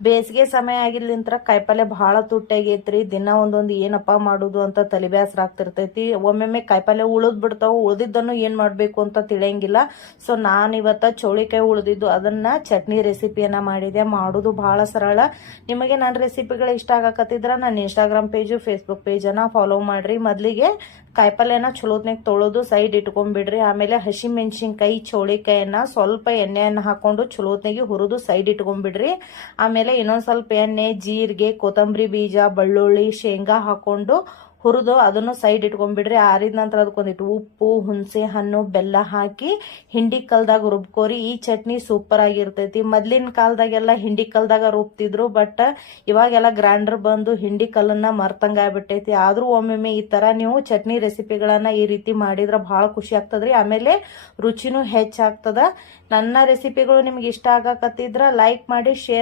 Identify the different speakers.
Speaker 1: ಬೇಸಿಗೆ ಸಮಯ ಆಗಿರ್ಲಿಂತ್ರ ಕಾಯಿಪಲ್ಯ ಭಾಳ ತುಟ್ಟಾಗೈತ್ರಿ ದಿನ ಒಂದೊಂದು ಏನಪ್ಪ ಮಾಡುದು ಅಂತ ತಲೆ ಆಗ್ತಿರ್ತೈತಿ. ಒಮ್ಮೊಮ್ಮೆ ಕಾಯಿಪಲ್ಯ ಉಳಿದ್ ಬಿಡ್ತಾವ, ಉಳಿದಿದ್ದನ್ನು ಏನ್ ಮಾಡ್ಬೇಕು ಅಂತ ತಿಳಿಯಂಗಿಲ್ಲ. ಸೊ ನಾನು ಇವತ್ತ ಚೌಳಿಕಾಯಿ ಉಳಿದಿದ್ದು, ಅದನ್ನ ಚಟ್ನಿ ರೆಸಿಪಿಯನ್ನ ಮಾಡಿದೆ. ಮಾಡೋದು ಬಹಳ ಸರಳ. ನಿಮಗೆ ನನ್ನ ರೆಸಿಪಿಗಳು ಇಷ್ಟ ಆಗಕತ್ತಿದ್ರ ನನ್ನ ಇನ್ಸ್ಟಾಗ್ರಾಮ್ ಪೇಜು ಫೇಸ್ಬುಕ್ ಪೇಜನ್ನ ಫಾಲೋ ಮಾಡ್ರಿ. ಮೊದಲಿಗೆ ಕಾಯಿಪಲ್ಯನ ಚಲೋತ್ನಾಗ ತೊಳೆದು ಸೈಡ್ ಇಟ್ಕೊಂಡ್ಬಿಡ್ರಿ ಆಮೇಲೆ ಹಸಿ ಮೆಣಸಿನ್ಕಾಯಿ ಚೌಳಿಕಾಯನ್ನ ಸ್ವಲ್ಪ ಎಣ್ಣೆಯನ್ನು ಹಾಕೊಂಡು ಚಲೋತ್ನಾಗಿ ಹುರಿದು ಸೈಡ್ ಇಟ್ಕೊಂಡ್ಬಿಡ್ರಿ ಆಮೇಲೆ ಇನ್ನೊಂದು ಸ್ವಲ್ಪ ಎಣ್ಣೆ, ಜೀರಿಗೆ, ಕೊತ್ತಂಬರಿ ಬೀಜ, ಬೆಳ್ಳುಳ್ಳಿ, ಶೇಂಗಾ ಹಾಕೊಂಡು ಹುರಿದು ಅದನ್ನು ಸೈಡ್ ಇಟ್ಕೊಂಡ್ಬಿಡ್ರಿ. ಆರಿದ ನಂತರ ಅದಕ್ಕೊಂದಿಟ್ಟು ಉಪ್ಪು, ಹುಣಸೆ, ಹಣ್ಣು, ಬೆಲ್ಲ ಹಾಕಿ ಹಿಂಡಿ ಕಲ್ದಾಗ ರುಬ್ಕೋರಿ. ಈ ಚಟ್ನಿ ಸೂಪರ್ ಆಗಿರ್ತೈತಿ. ಮೊದ್ಲಿನ ಕಾಲದಾಗೆಲ್ಲ ಹಿಂಡಿ ಕಲ್ದಾಗ ರುಬ್ತಿದ್ರು ಬಟ್ ಇವಾಗೆಲ್ಲ ಗ್ರೈಂಡರ್ ಬಂದು ಹಿಂಡಿ ಕಲ್ಲನ್ನ ಮರ್ತಂಗ ಆಗ್ಬಿಟ್ಟೈತಿ. ಆದ್ರೂ ಒಮ್ಮೊಮ್ಮೆ ಈ ತರ ನೀವು ಚಟ್ನಿ ರೆಸಿಪಿಗಳನ್ನ ಈ ರೀತಿ ಮಾಡಿದ್ರೆ ಬಹಳ ಖುಷಿ ಆಗ್ತದ್ರಿ. ಆಮೇಲೆ ರುಚಿನೂ ಹೆಚ್ಚಾಗ್ತದ. ನನ್ನ ರೆಸಿಪಿಗಳು ನಿಮ್ಗೆ ಇಷ್ಟ ಆಗಕತ್ತಿದ್ರ ಲೈಕ್ ಮಾಡಿ ಶೇರ್